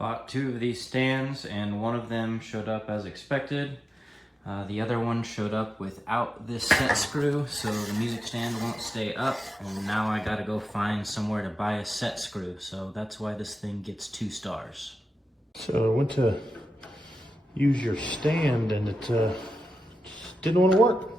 Bought 2 of these stands and one of them showed up as expected. The other one showed up without this set screw, so the music stand won't stay up, and now I gotta go find somewhere to buy a set screw, so that's why this thing gets 2 stars. So I went to use your stand and it didn't want to work.